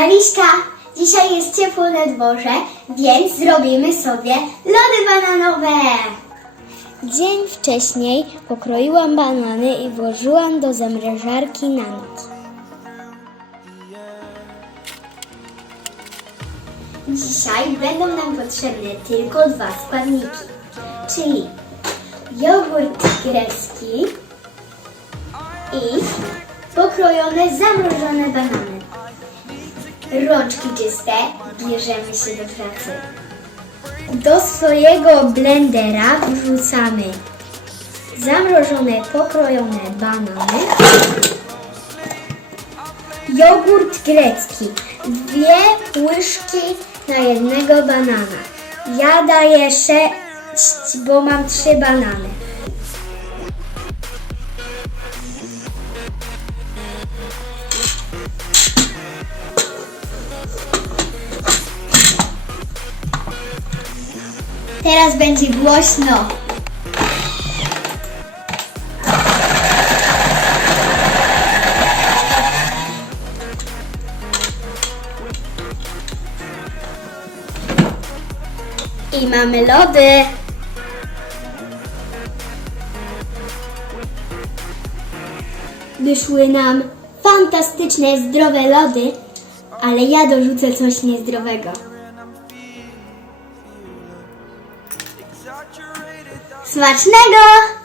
Miszka, dzisiaj jest ciepło na dworze, więc zrobimy sobie lody bananowe. Dzień wcześniej pokroiłam banany i włożyłam do zamrażarki na noc. Dzisiaj będą nam potrzebne tylko dwa składniki, czyli jogurt grecki i pokrojone, zamrożone banany. Rączki czyste, bierzemy się do pracy. Do swojego blendera wrzucamy zamrożone, pokrojone banany, jogurt grecki, dwie łyżki na jednego banana. Ja daję sześć, bo mam trzy banany. Teraz będzie głośno. I mamy lody. Wyszły nam fantastyczne, zdrowe lody, ale ja dorzucę coś niezdrowego. Smacznego!